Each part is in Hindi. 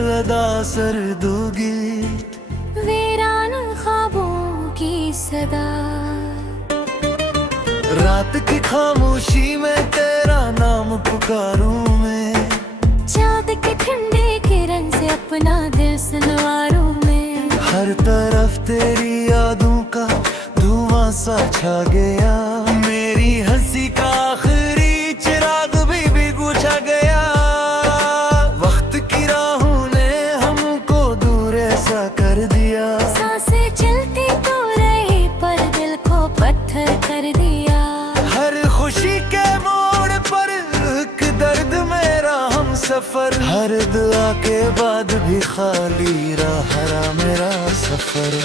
अदा सरदूगी, वीरान ख्वाबों की सदा। रात की खामोशी में तेरा नाम पुकारूं मैं, चाँद के ठंडे किरण से अपना दिल सुनवारूं मैं। हर तरफ तेरी यादों का धुआं सा छा गया, मेरी हंसी का आखिरी चिराग भी बुझा गया। वक्त की राहों ने हमको दूर ऐसा कर दिया, सांसें चलती तो रही पर दिल को पत्थर कर दिया। हर खुशी के मोड़ पर एक दर्द मेरा हम सफर, हर दुआ के बाद भी खाली रहा मेरा सफर।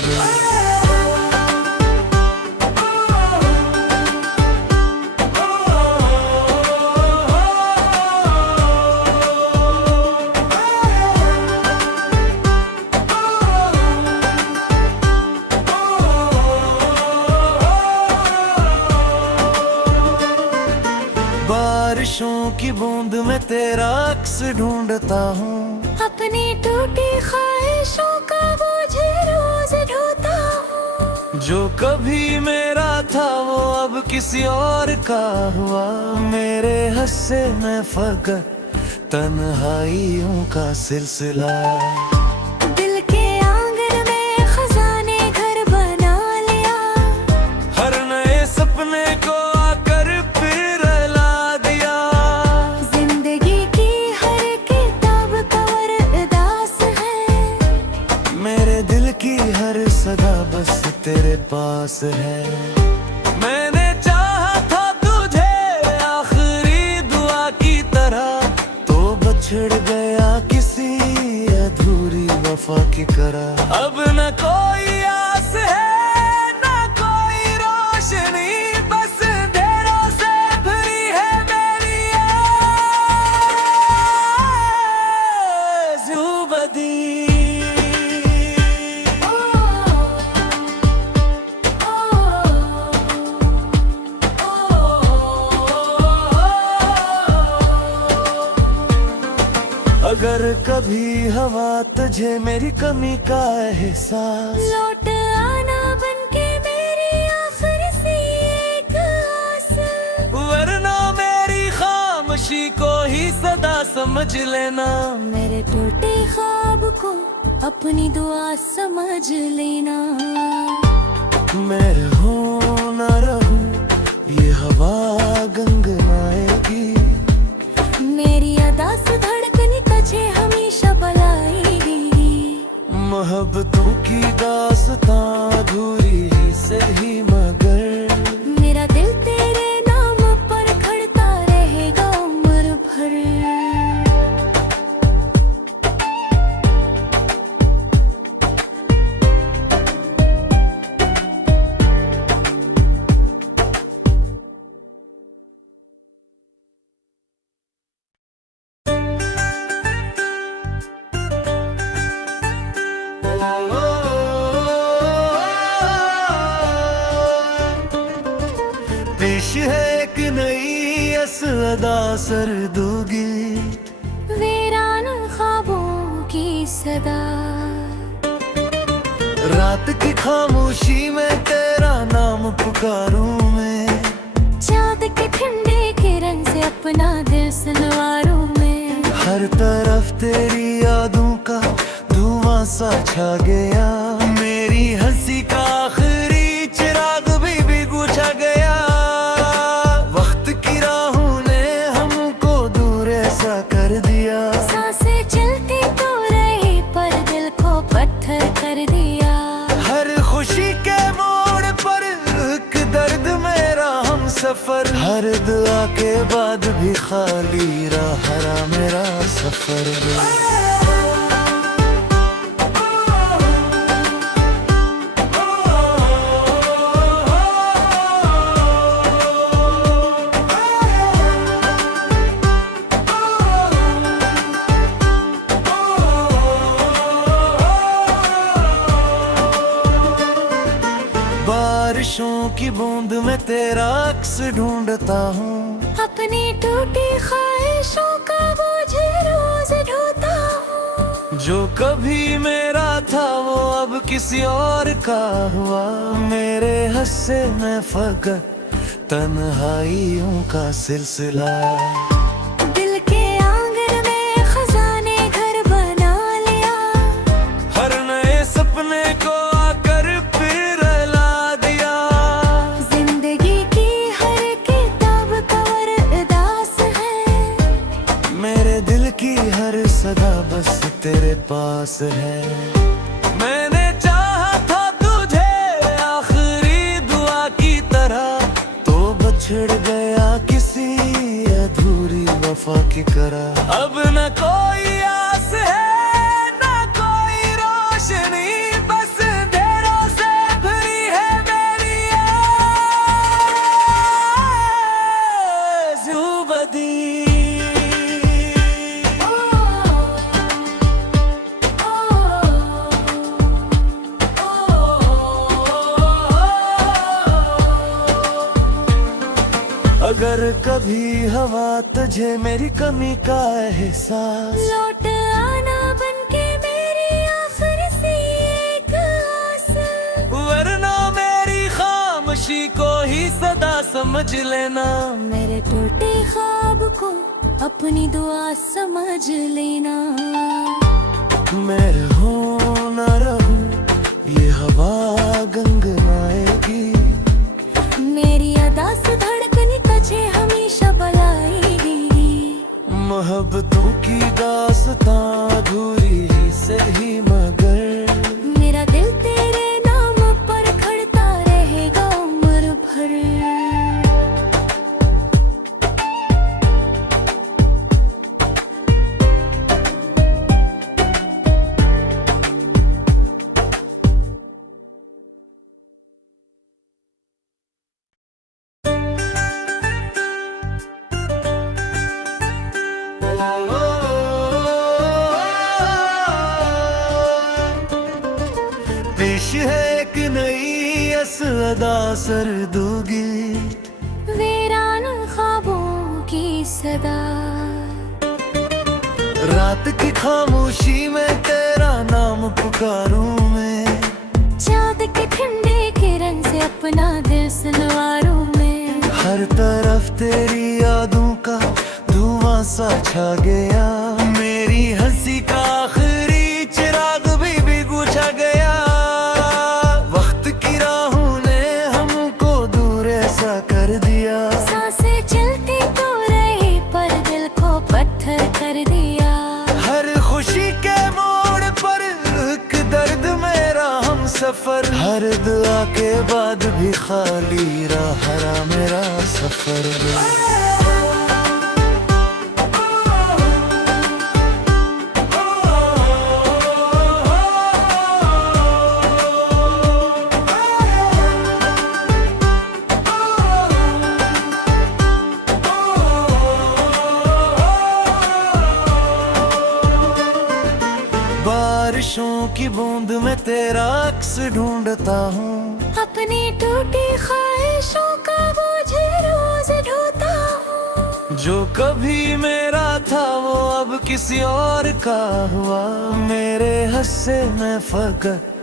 बारिशों की बूंद में तेरा अक्स ढूंढता हूँ, अपनी टूटी ख्वाहिशों का बोझ रोज ढोता हूँ। जो कभी मेरा था वो अब किसी और का हुआ, मेरे हस्से में फकत तन्हाइयों का सिलसिला। दिल के आंगन में खजाने घर बना लिया, हर नए सपने को आकर फिर ला दिया। जिंदगी की हर किताब कवर उदास है, मेरे दिल की हर सदा बस तेरे पास है। मैंने चाहा था तुझे आखिरी दुआ की तरह, तो बछड़ गया किसी अधूरी वफा की तरह। अब न कोई आस है न कोई रोशनी, बस अंधेरों से भरी है मेरी जुबानी। अगर कभी हवा तुझे मेरी कमी का एहसास, लौट आना बनके मेरी आखिरी सी एक आस। वरना मेरी खामोशी को ही सदा समझ लेना, मेरे टूटे ख्वाब को अपनी दुआ समझ लेना। मैं रहूं ना रहूं ये हवा गंगनाएगी, मेरी अदा से धड़कनी तुझे हमेशा बुलाएगी। मोहब्बतों की दास्तां अधूरी ही सही मगर, मेरा दिल तेरे नाम पर खड़ता रहेगा उम्र भर। पेश है एक नई अदा सरदूगी, वीरान ख्वाबों की सदा। रात की खामोशी में तेरा नाम पुकारूं मैं, चाँद के ठंडे किरण से अपना दिल सुनवारूं मैं। हर तरफ तेरी यादों का धुआं सा छा गया, मेरी हंसी का आखिरी चिराग भी बुझा गया। वक्त की राहों ने हमको दूर ऐसा कर दिया, सांसें चलती तो रही पर दिल को पत्थर कर दिया। हर खुशी के मोड़ पर एक दर्द मेरा हम सफर, हर दुआ के बाद भी खाली रहा मेरा सफर। बारिशों की बूंद में तेरा अक्स ढूंढता हूँ, अपनी टूटी ख्वाहिशों का बोझ रोज ढोता हूँ। जो कभी मेरा था वो अब किसी और का हुआ। मेरे हस्से में फकत तन्हाइयों का सिलसिला। दिल के आंगन में खजाने घर बना लिया। हर नए सपने को आकर फिर ला दिया। जिंदगी की हर किताब कवर उदास है। मेरे दिल की हर सदा बस तेरे पास है। मैंने चाहा था तुझे आखिरी दुआ की तरह, तो बछड़ गया किसी अधूरी वफा की तरह। अब न कोई आस है न कोई रोशनी, बस अंधेरों से भरी है मेरी ज़ुबानी। अगर कभी हवा तुझे मेरी कमी का एहसास, लौट आना बनके मेरी आखिरी सी एक आस। वरना मेरी खामोशी को ही सदा समझ लेना। मेरे टूटे ख्वाब को अपनी दुआ समझ लेना। मैं रहूं न रहूं ये हवा गंगनाएगी। मेरी अदा से धड़कनी तुझे हमेशा बुलाएगी। मोहब्बतों की दास्तां अधूरी से ही मगर, मेरा दिल तेरे नाम पर खड़ता रहेगा उम्र भर। पेश है एक नई असदा सरदूगी, वीरान ख्वाबों की सदा। रात की खामोशी में तेरा नाम पुकारूं मैं। चाँद के ठंडे किरण से अपना दिल सनवारूं मैं। हर तरफ तेरी यादों का धुआं सा छा गया। मेरी हंसी का आखिरी चिराग भी बुझा गया। वक्त की राहों ने हमको दूर ऐसा कर दिया। सांसें चलती तो रही पर दिल को पत्थर कर दिया। हर खुशी के मोड़ पर एक दर्द मेरा हम सफर। हर दुआ के बाद भी खाली रहा मेरा सफर। बारिशों की बूंद में तेरा अक्स ढूंढता हूँ। अपनी टूटी ख्वाहिशों का बोझ रोज ढोता हूँ। जो कभी मेरा था वो अब किसी और का हुआ। मेरे हस्से में फकत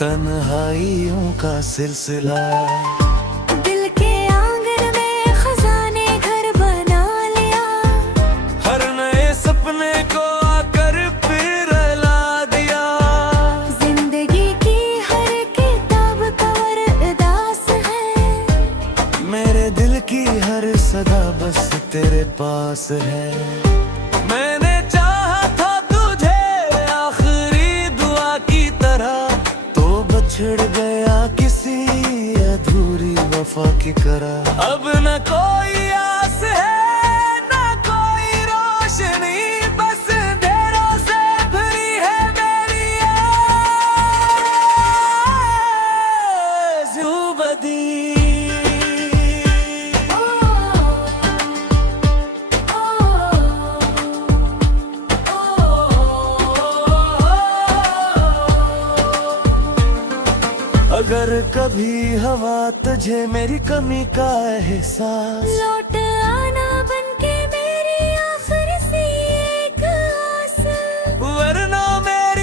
तन्हाइयों का सिलसिला। दिल के आंगन में खजाने घर बना लिया। हर नए सपने को आकर फिर ला दिया। जिंदगी की हर किताब कवर उदास है। मेरे दिल की हर सदा बस तेरे पास है। मैंने चाहा था तुझे आखिरी दुआ की तरह, तो बछड़ गया किसी अधूरी वफा की तरह। अब न कोई आस है न कोई रोशनी, बस अंधेरों से भरी है मेरी ज़ुबानी। अगर कभी हवा तुझे मेरी कमी का एहसास, लौट आना बनके मेरी आखिरी सी एक आस। वरना मेरी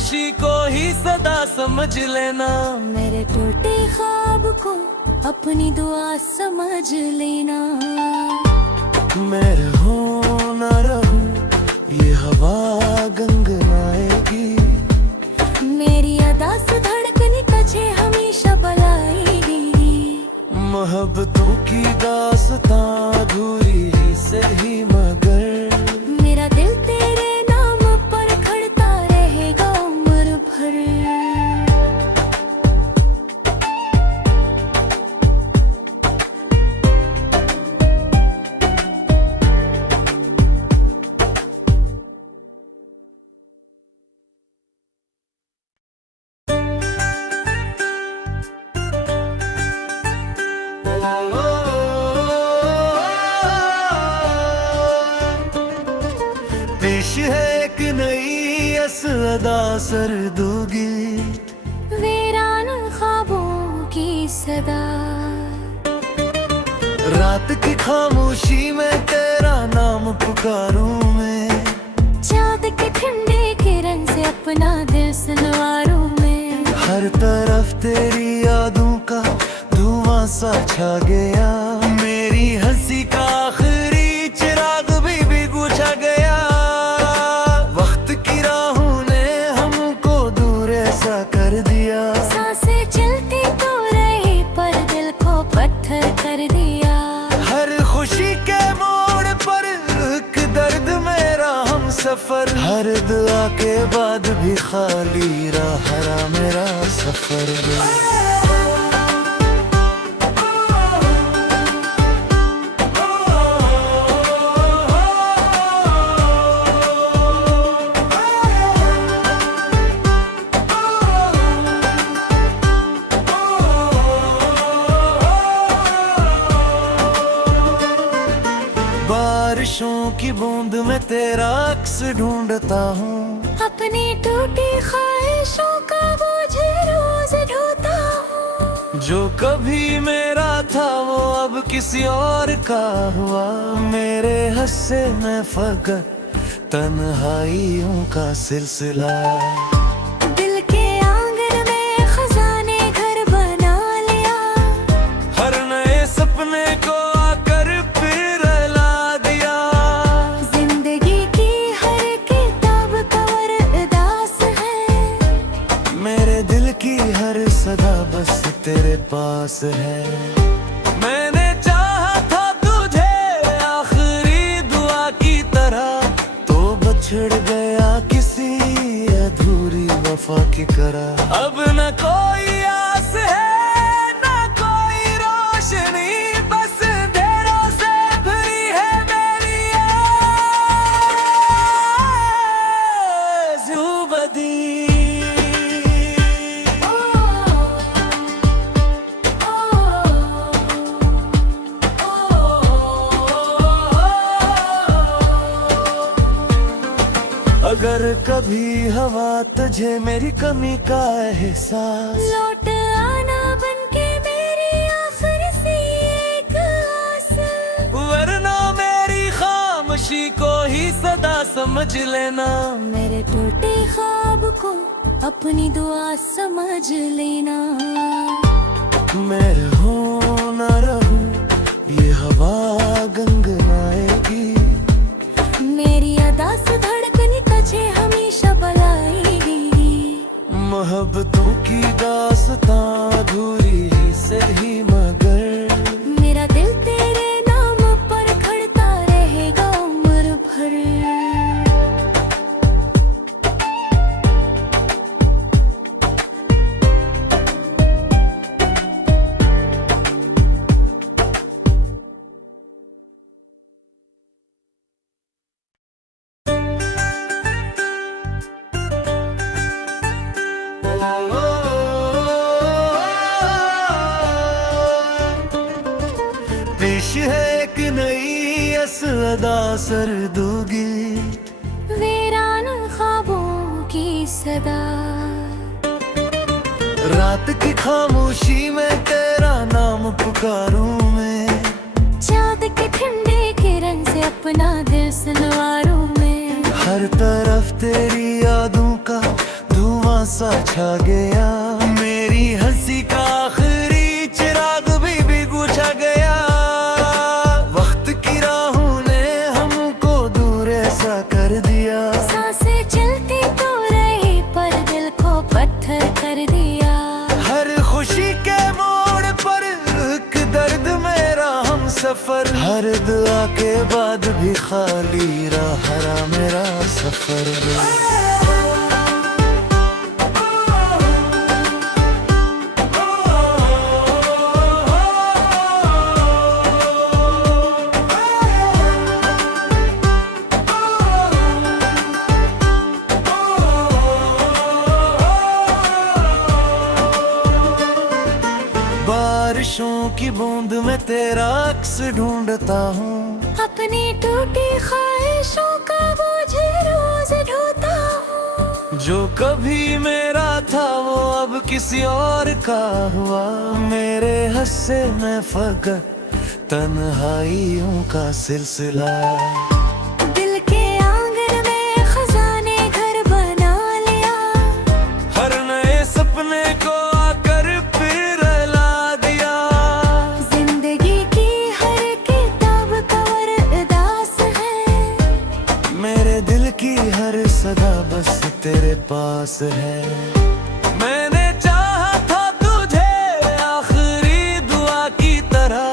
खामोशी को ही सदा समझ लेना। मेरे टूटे ख्वाब को अपनी दुआ समझ लेना। मैं रहूं ना रहूं ये हवा गंगनाएगी। मेरी अदा से धड़कन तुझे हमेशा बुलाएगी। मोहब्बतों की दास्तां अधूरी ही सही मगर मेरा दिल तेरे नाम पर खड़ता रहेगा उम्र भर। पेश है एक नई असदा सरदूगी। वीरान ख्वाबों की सदा। रात की खामोशी में तेरा नाम पुकारूं मैं। चाँद के ठंडे किरण से अपना दिल संवारूं मैं। हर तरफ तेरी यादों का धुआं सा छा गया। मेरी हंसी का आखिरी चिराग भी बुझा गया। वक्त की राहों ने हमको दूर ऐसा कर दिया। सांसें चलती तो रही पर दिल को पत्थर कर दिया। हर खुशी के मोड़ पर एक दर्द मेरा हम सफर। हर दुआ के बाद भी खाली रहा मेरा सफर। बारिशों की बूंद में तेरा अक्स ढूंढता हूँ। अपनी टूटी ख्वाहिशों का बोझ रोज ढोता हूँ। जो कभी मेरा था वो अब किसी और का हुआ। मेरे हस्से में फकत तन्हाइयों का सिलसिला। दिल के आंगन में खजाने घर बना लिया। हर नए सपने को आकर फिर ला दिया। जिंदगी की हर किताब कवर उदास है। मेरे दिल की हर सदा बस तेरे पास है। मैंने चाहा था तुझे आखिरी दुआ की तरह, तो बछड़ गया किसी अधूरी वफा की तरह। अब न कोई आस है न कोई रोशनी, बस अंधेरों से भरी है मेरी ज़ुबदी। अगर कभी हवा तुझे मेरी कमी का एहसास, लौट आना बनके मेरी आखिर सी एक आस। वरना मेरी खामोशी को ही सदा समझ लेना। मेरे टूटे ख्वाब को अपनी दुआ समझ लेना। मैं रहूं ना रहूं ये हवा गंगनाएगी। मेरी अदा से धड़कन तुझे हमेशा बुलाएगी। मोहब्बतों की दास्तां अधूरी ही सही मगर मेरा दिल तेरे नाम पर खड़ता रहेगा उम्र भर। पेश है एक नई असदा सरदूगी। वीरान ख्वाबों की सदा। रात की खामोशी में तेरा नाम पुकारूं मैं। चाँद के ठंडे किरण से अपना दिल संवारूं मैं। हर तरफ तेरी यादों का धुआं धुआं सा छा गया, मेरी हंसी का आखिरी चिराग भी बुझा गया। वक्त की राहों ने हमको दूर ऐसा कर दिया, सांसें चलती तो रही पर दिल को पत्थर कर दिया। हर खुशी के मोड़ पर एक दर्द मेरा हम सफर, हर दुआ के बाद भी खाली रहा मेरा सफर। बारिशों की बूंद में तेरा अक्स ढूंढता हूँ, अपनी टूटी ख्वाहिशों का बोझ रोज ढोता हूँ। जो कभी मेरा था वो अब किसी और का हुआ, मेरे हस्से में फकत तन्हाइयों का सिलसिला। दिल के आंगन में खजाने घर बना लिया, हर नए सपने को आकर फिर ला दिया। जिंदगी की हर किताब कवर उदास है, मेरे दिल की हर सदा बस तेरे पास है। मैंने चाहा था तुझे आखिरी दुआ की तरह,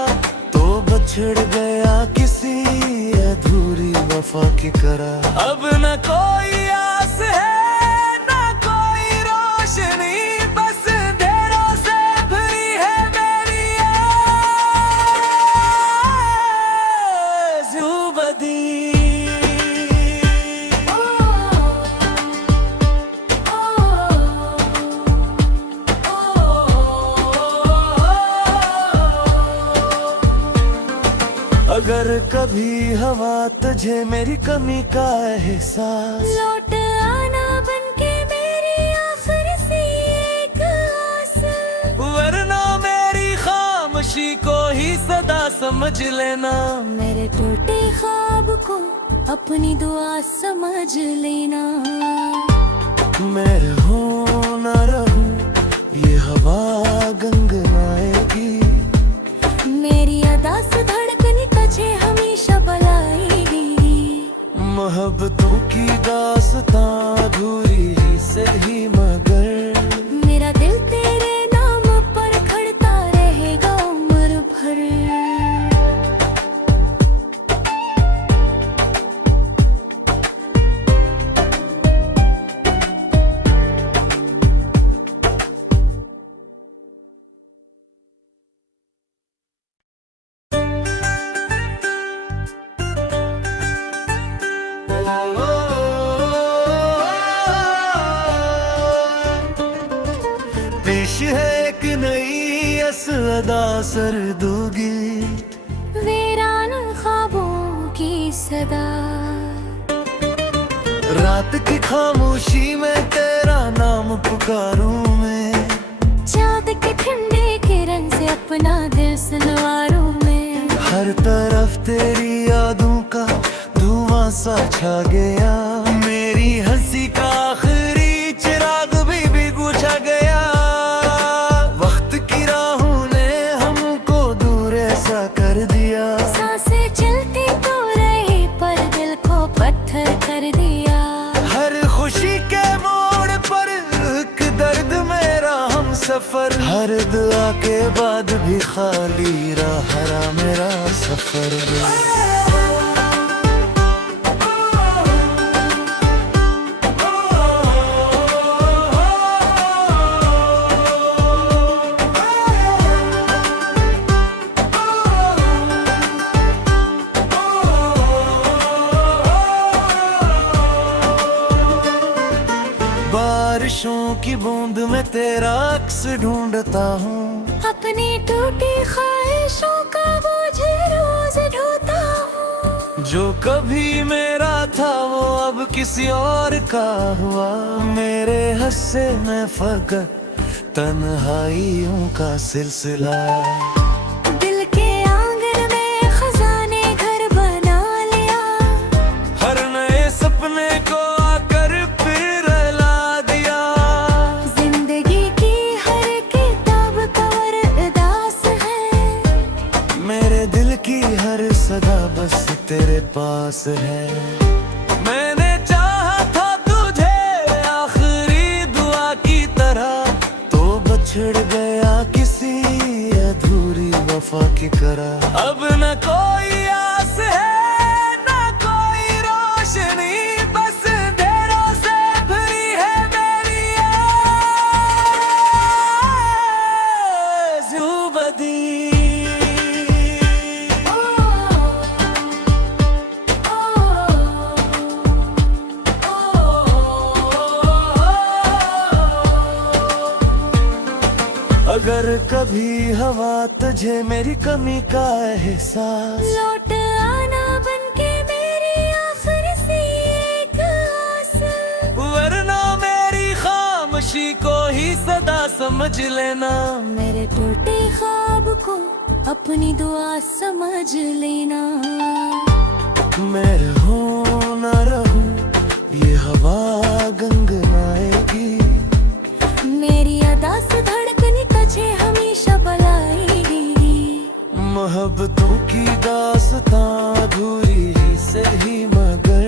तो बछड़ गया किसी अधूरी वफा की तरह। अब न कोई आस है न कोई रोशनी, बस अंधेरों से भरी है मेरी जुबानी। अगर कभी हवा तुझे मेरी कमी का एहसास, लौट आना बनके मेरी आखिर सी एक आस। वरना मेरी खामोशी को ही सदा समझ लेना, मेरे टूटे ख्वाब को अपनी दुआ समझ लेना। मैं रहूं न रहूं ये हवा गंगनाएगी, मेरी अदा से धड़कन तुझे हमेशा बुलाएगी। मोहब्बतों की दास्तां अधूरी ही सही मगर, मेरा दिल तेरे नाम पर खड़ता रहेगा उम्र भर। पेश है एक नई असदा सरदूगी, वीरान ख्वाबों की सदा। रात की खामोशी में तेरा नाम पुकारूं मैं, चाँद के ठंडे किरण से अपना दिल सनवारूं मैं। हर तरफ तेरी यादों का धुआं सा छा गया, मेरी हंसी का आखिरी चिराग भी बुझा गया। वक्त की राहों ने हमको दूर ऐसा कर दिया, सांसें चलती तो रही पर दिल को पत्थर कर दिया। हर खुशी के मोड़ पर एक दर्द मेरा हम सफर, हर दुआ के बाद भी खाली रहा मेरा सफर। बारिशों की बूंद में तेरा अक्स ढूंढता हूँ, अपनी टूटी ख्वाहिशों का बोझ रोज ढोता हूँ। जो कभी मेरा था वो अब किसी और का हुआ, मेरे हस्से में फकत तन्हाइयों का सिलसिला। दिल के आंगन में खजाने घर बना लिया, हर नए सपने को आकर फिर ला दिया। पास है। मैंने चाहा था तुझे आखिरी दुआ की तरह, तो बछड़ गया किसी अधूरी वफा की तरह। अब न कोई आस है न कोई रोशनी, बस अंधेरों से भरी है मेरी ज़ुबदी। अगर कभी हवा तुझे मेरी कमी का एहसास, लौट आना बनके मेरी आखिर सी एक आस, वरना मेरी खामोशी को ही सदा समझ लेना। मेरे टूटे ख्वाब को अपनी दुआ समझ लेना। मैं रहूं न रहूं ये हवा गंगनाएगी, मेरी अदा से धड़कनी तुझे हमेशा बुलाएगी। मोहब्बतों की दास्तां अधूरी ही सही मगर,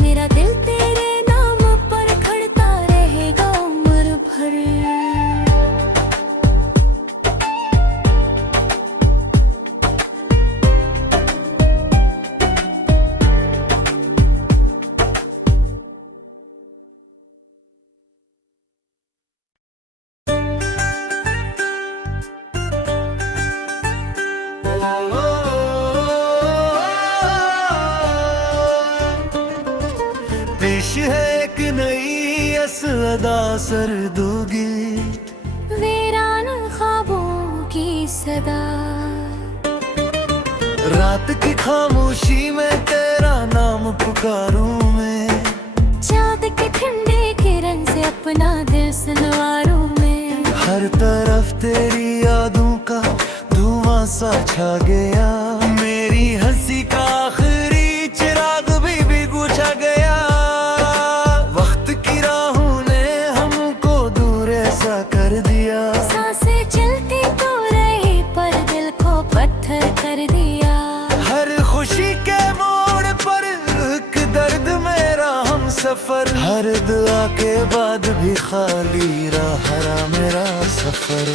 मेरा दिल तेरे नाम पर खड़ता रहेगा उम्र भर। पेश है एक नई असदा सरदूगी, वीरान ख्वाबों की सदा। रात की खामोशी में तेरा नाम पुकारूं मैं, चाँद के ठंडे किरण से अपना दिल सनवारूं मैं। हर तरफ तेरी यादों का धुआं सा छा गया, मेरी हंसी का आखिरी चिराग भी बुझा गया। वक्त की राहों ने हमको दूर ऐसा कर दिया, सांसें चलती तो रही पर दिल को पत्थर कर दिया। हर खुशी के मोड़ पर एक दर्द मेरा हम सफर, हर दुआ के बाद भी खाली रहा मेरा सफर।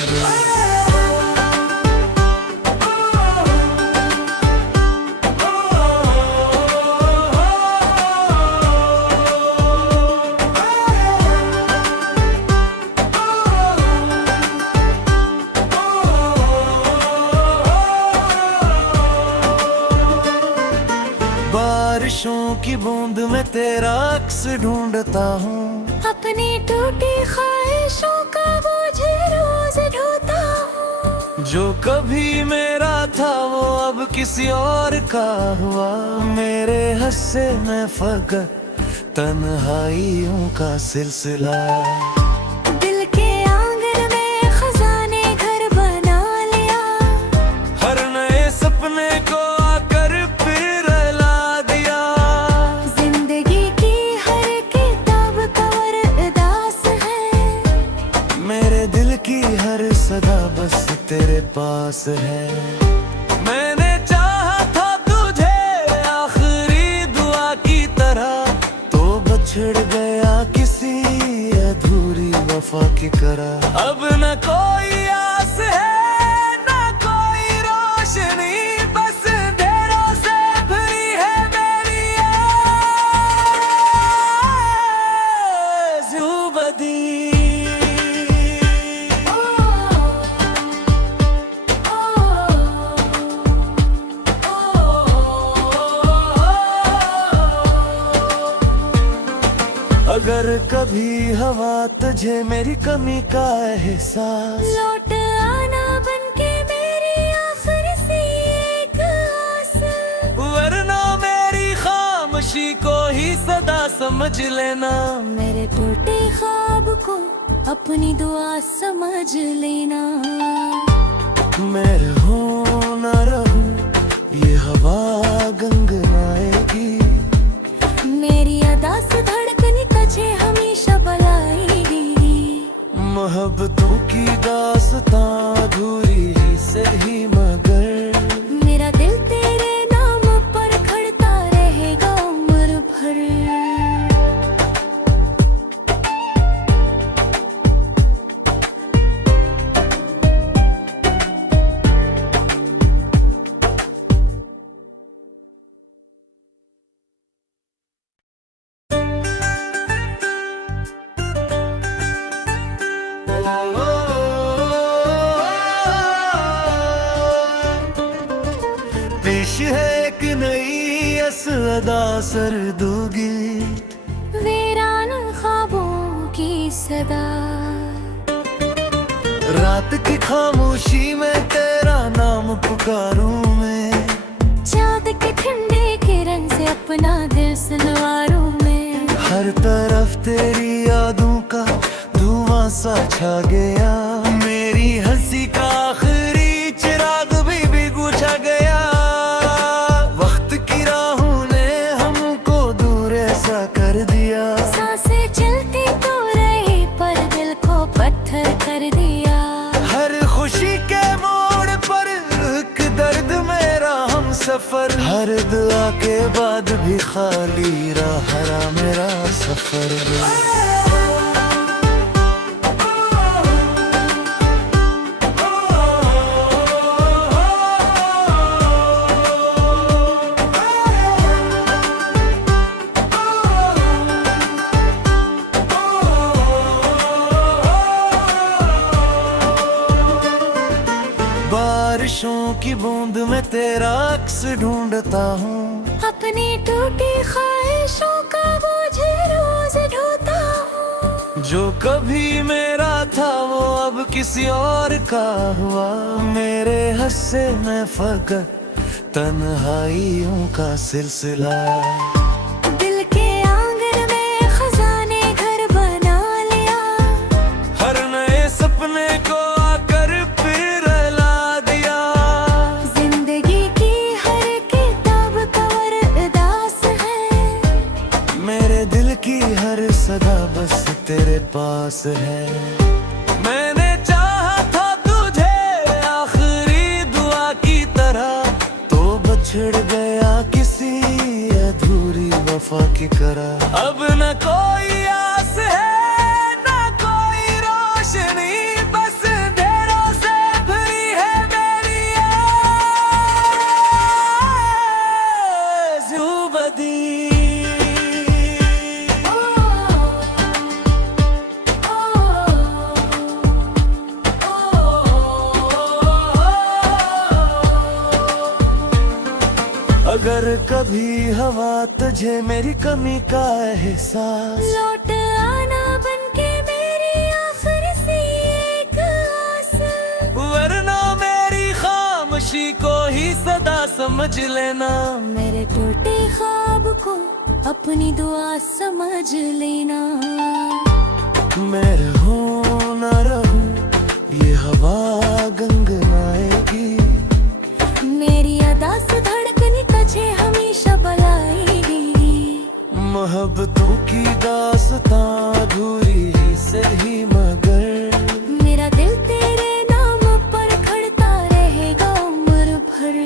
बारिशों की बूंद में तेरा अक्स ढूंढता हूँ, अपनी टूटी ख्वाहिशों का बोझ रोज ढोता हूँ। जो कभी मेरा था वो अब किसी और का हुआ, मेरे हस्से में फकत तन्हाइयों का सिलसिला। दिल के आंगन में खजाने घर बना लिया, हर नए सपने को आकर फिर ला दिया। जिंदगी की हर किताब कवर उदास है, मेरे दिल की हर सदा बस तेरे पास है। मैंने चाहा था तुझे आखिरी दुआ की तरह, तो बछड़ गया किसी अधूरी वफा की तरह। अब न कोई आस है न कोई रोशनी, बस अंधेरों से भरी है मेरी ज़ुबदी। अगर कभी हवा तुझे मेरी कमी का एहसास, लौट आना बनके मेरी आखिर सी एक आस, वरना मेरी खामोशी को ही सदा समझ लेना। मेरे टूटे ख्वाब को अपनी दुआ समझ लेना। मैं रहूं न रहूं ये हवा गंगनाएगी, मेरी अदा से धड़कनी तुझे हमेशा बुलाएगी। मोहब्बतों की दास्तां अधूरी ही सही मगर, मेरा दिल तेरे नाम पर खड़ता पेश है एक नई असदा सरदूगी, वीरान ख्वाबों की सदा। रात की खामोशी में तेरा नाम पुकारूं मैं, चाँद की ठंडी किरण से अपना दिल सलवारूं मैं। हर तरफ तेरी यादों का धुआं सा छा गया, मेरी हंसी का आखिरी चिराग भी बुझा गया। वक्त की राहों ने हमको दूर ऐसा कर दिया, सांसें चलती तो रही पर दिल को पत्थर कर दिया। हर खुशी के मोड़ पर एक दर्द मेरा हम सफर, हर दुआ के बाद भी खाली रहा मेरा सफर। बारिशों की बूंद में तेरा अक्स ढूंढता हूँ, अपनी टूटी ख्वाहिशों का बोझ रोज ढोता हूँ। जो कभी मेरा था वो अब किसी और का हुआ, मेरे हस्से में फकत तन्हाइयों का सिलसिला। दिल के आंगन में खजाने घर बना लिया, हर नए सपने को आकर फिर ला दिया। जिंदगी की हर किताब कवर उदास है, मेरे दिल की हर सदा बस तेरे पास है। मैंने चाहा था तुझे आखिरी दुआ की तरह, तो बछड़ गया किसी अधूरी वफा की तरह। अब न कोई आस है न कोई रोशनी, बस अंधेरों से भरी है मेरी जुबानी। अगर कभी हवा तुझे मेरी कमी का एहसास, लौट आना बनके मेरी आखिरी सी एक आस। वरना मेरी खामोशी को ही सदा समझ लेना, मेरे टूटे ख्वाब को अपनी दुआ समझ लेना। मैं रहूं ना रहूं ये हवा गंगनाएगी, मेरी अदा से धड़कनी तुझे हमेशा बुलाएगी। मोहब्बतों की दास्तां अधूरी ही सही मगर, मेरा दिल तेरे नाम पर खड़ता रहेगा उम्र भर।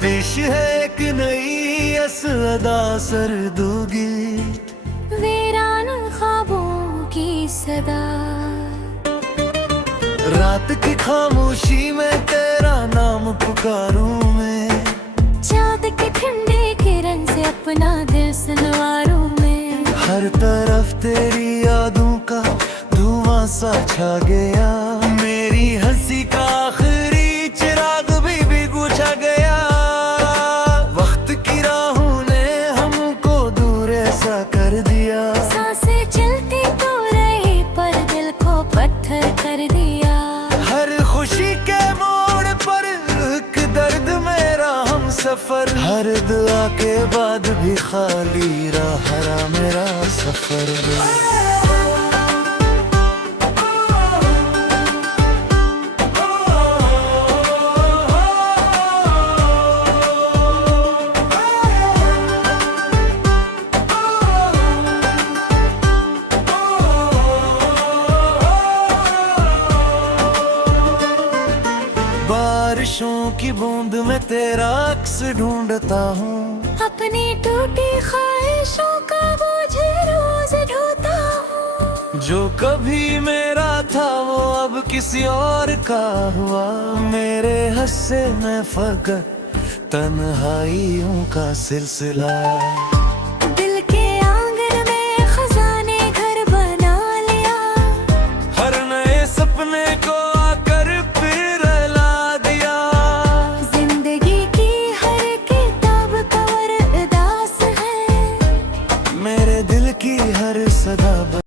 पेश है एक नई असदा सरदूगी, वीरान ख्वाबों की सदा। रात की खामोशी में तेरा नाम पुकारूं मैं, चाँद की ठंडी किरण से अपना दिल सलवारूं मैं। हर तरफ तेरी यादों का धुआं सा छा गया, मेरी हंसी का आखिरी चिराग भी बुझा गया। वक्त की राहों ने हमको दूर ऐसा कर दिया, सांसें चलती तो रही पर दिल को पत्थर कर दिया। हर खुशी के मोड़ पर एक दर्द मेरा हम सफर, हर दुआ के बाद भी खाली रहा मेरा सफर। बारिशों की बूंद नींद में तेरा अक्स ढूंढता हूँ। अपनी टूटी ख्वाहिशों का बोझ रोज ढोता हूँ। जो कभी मेरा था वो अब किसी और का हुआ। मेरे हिस्से में फकत तन्हाइयों का सिलसिला।